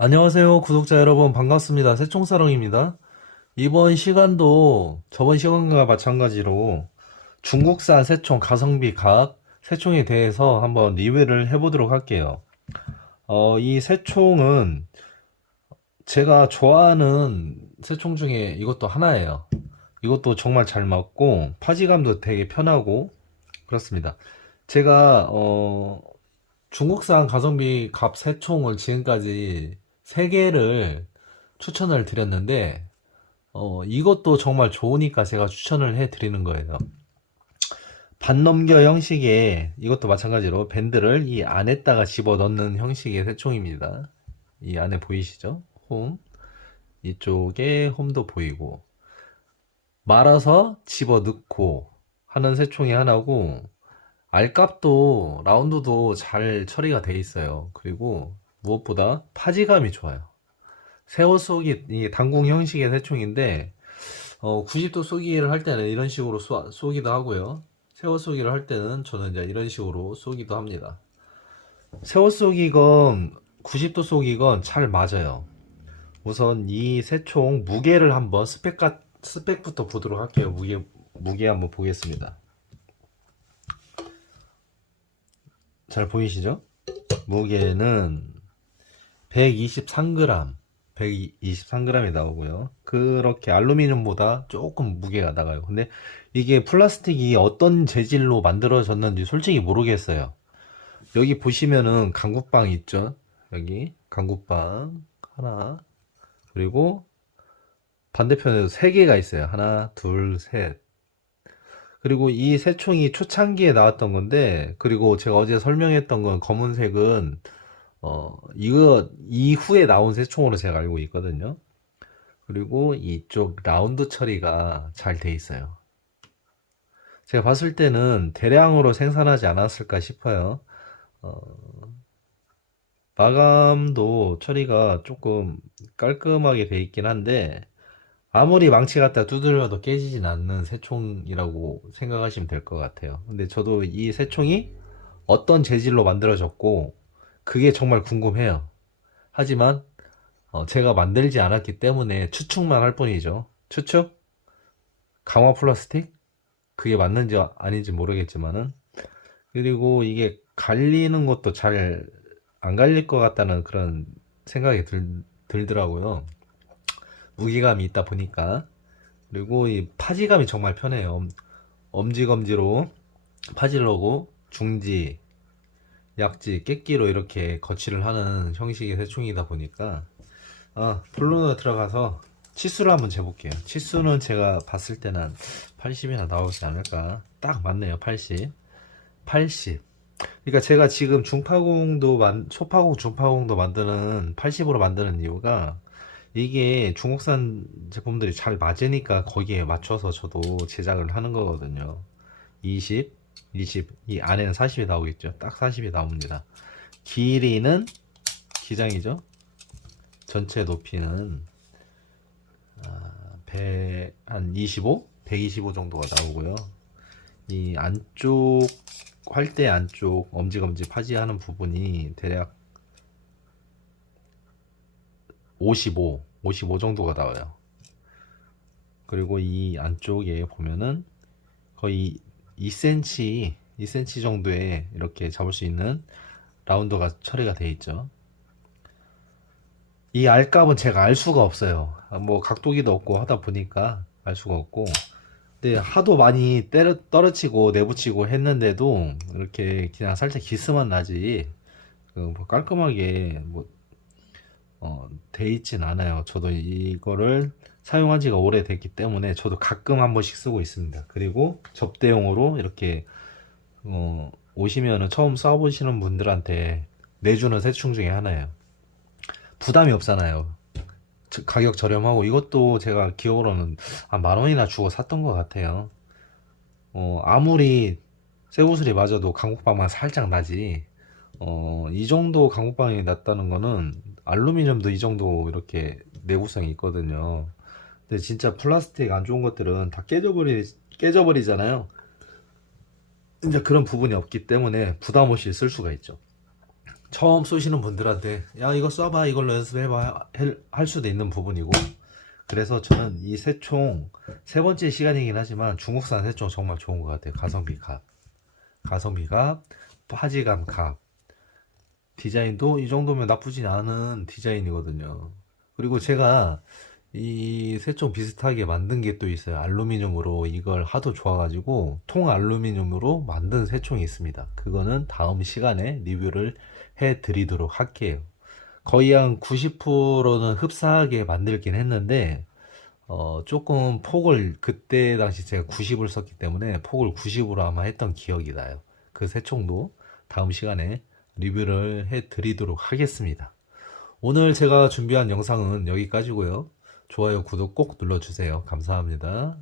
안녕하세요, 구독자 여러분. 반갑습니다. 새총사랑입니다. 이번 시간도 저번 시간과 마찬가지로 중국산 새총 가성비 각 새총에 대해서 한번 리뷰를 해보도록 할게요. 어, 이 새총은 제가 좋아하는 새총 중에 이것도 하나예요. 이것도 정말 잘 맞고 파지감도 되게 편하고 그렇습니다. 제가 어, 중국산 가성비 갑 새총을 지금까지 3개를 추천을 드렸는데, 어, 이것도 정말 좋으니까 제가 추천을 해 드리는 거예요. 반넘겨 형식의, 이것도 마찬가지로 밴드를 이 안에다가 집어 넣는 형식의 새총입니다. 이 안에 보이시죠? 홈. 이쪽에 홈도 보이고, 말아서 집어 넣고 하는 새총이 하나고, 알값도 라운드도 잘 처리가 돼 있어요. 그리고 무엇보다 파지감이 좋아요. 세워 쏘기 이게 단궁 형식의 새총인데 어, 90도 쏘기를 할 때는 이런 식으로 쏘, 쏘기도 하고요. 세워 쏘기를 할 때는 저는 이제 이런 식으로 쏘기도 합니다. 세워 쏘기건 90도 쏘기건 잘 맞아요. 우선 이 새총 무게를 한번 스펙 스펙부터 보도록 할게요. 무게 무게 한번 보겠습니다. 잘 보이시죠? 무게는 123g, 123g이 나오고요. 그렇게 알루미늄보다 조금 무게가 나가요. 근데 이게 플라스틱이 어떤 재질로 만들어졌는지 솔직히 모르겠어요. 여기 보시면은 강국방 있죠? 여기 강국방 하나 그리고 반대편에도 세 개가 있어요. 하나, 둘, 셋. 그리고 이 새총이 초창기에 나왔던 건데, 그리고 제가 어제 설명했던 건 검은색은, 어, 이거 이후에 나온 새총으로 제가 알고 있거든요. 그리고 이쪽 라운드 처리가 잘 돼 있어요. 제가 봤을 때는 대량으로 생산하지 않았을까 싶어요. 어, 마감도 처리가 조금 깔끔하게 돼 있긴 한데, 아무리 망치 갖다 두드려도 깨지진 않는 새총이라고 생각하시면 될 것 같아요. 근데 저도 이 새총이 어떤 재질로 만들어졌고, 그게 정말 궁금해요. 하지만, 어, 제가 만들지 않았기 때문에 추측만 할 뿐이죠. 추측? 강화 플라스틱? 그게 맞는지 아닌지 모르겠지만은. 그리고 이게 갈리는 것도 잘 안 갈릴 것 같다는 그런 생각이 들, 들더라고요. 무게감이 있다 보니까 그리고 이 파지감이 정말 편해요. 엄지검지로 파질러고 중지, 약지, 깨끼로 이렇게 거치를 하는 형식의 새총이다 보니까 아, 본론으로 들어가서 치수를 한번 재볼게요. 치수는 제가 봤을 때는 한 80이나 나오지 않을까. 딱 맞네요. 80. 80. 그러니까 제가 지금 중파공도 만, 소파공, 중파공도 만드는 80으로 만드는 이유가 이게 중국산 제품들이 잘 맞으니까 거기에 맞춰서 저도 제작을 하는 거거든요. 20, 20, 이 안에는 40이 나오겠죠. 딱 40이 나옵니다. 길이는 기장이죠. 전체 높이는 아, 100, 한 25? 125 정도가 나오고요. 이 안쪽 활대 안쪽 엄지검지 파지하는 부분이 대략 55, 55 정도가 나와요. 그리고 이 안쪽에 보면은 거의 2cm, 2cm 정도의 이렇게 잡을 수 있는 라운드가 처리가 되어 있죠. 이 알값은 제가 알 수가 없어요. 뭐 각도기도 없고 하다 보니까 알 수가 없고. 근데 하도 많이 때려 떨어치고 내붙이고 했는데도 이렇게 그냥 살짝 기스만 나지. 그뭐 깔끔하게 뭐 어, 돼 있진 않아요. 저도 이거를 사용한 지가 오래됐기 때문에 저도 가끔 한 번씩 쓰고 있습니다. 그리고 접대용으로 이렇게 어, 오시면은 처음 써보시는 분들한테 내주는 새충 중에 하나예요. 부담이 없잖아요. 저- 가격 저렴하고 이것도 제가 기억으로는 한 만 원이나 주고 샀던 것 같아요. 어, 아무리 쇠구슬이 맞아도 강국방만 살짝 나지. 어, 이 정도 강국방이 났다는 거는 알루미늄도 이 정도 이렇게 내구성이 있거든요. 근데 진짜 플라스틱 안 좋은 것들은 다 깨져버리, 깨져버리잖아요. 이제 그런 부분이 없기 때문에 부담 없이 쓸 수가 있죠. 처음 쏘시는 분들한테 야 이거 쏴봐. 이걸로 연습해봐. 할- 할 수도 있는 부분이고. 그래서 저는 이 새총 세 번째 시간이긴 하지만 중국산 새총 정말 좋은 것 같아요. 가성비 값. 가성비 값 파지감 값. 디자인도 이 정도면 나쁘지 않은 디자인이거든요. 그리고 제가 이 새총 비슷하게 만든 게 또 있어요 알루미늄으로 이걸 하도 좋아가지고 통 알루미늄으로 만든 새총이 있습니다 그거는 다음 시간에 리뷰를 해 드리도록 할게요 거의 한 90%는 흡사하게 만들긴 했는데 어, 조금 폭을 그때 당시 제가 90을 썼기 때문에 폭을 90으로 아마 했던 기억이 나요. 그 새총도 다음 시간에 리뷰를 해 드리도록 하겠습니다. 오늘 제가 준비한 영상은 여기까지고요. 좋아요, 구독 꼭 눌러주세요. 감사합니다.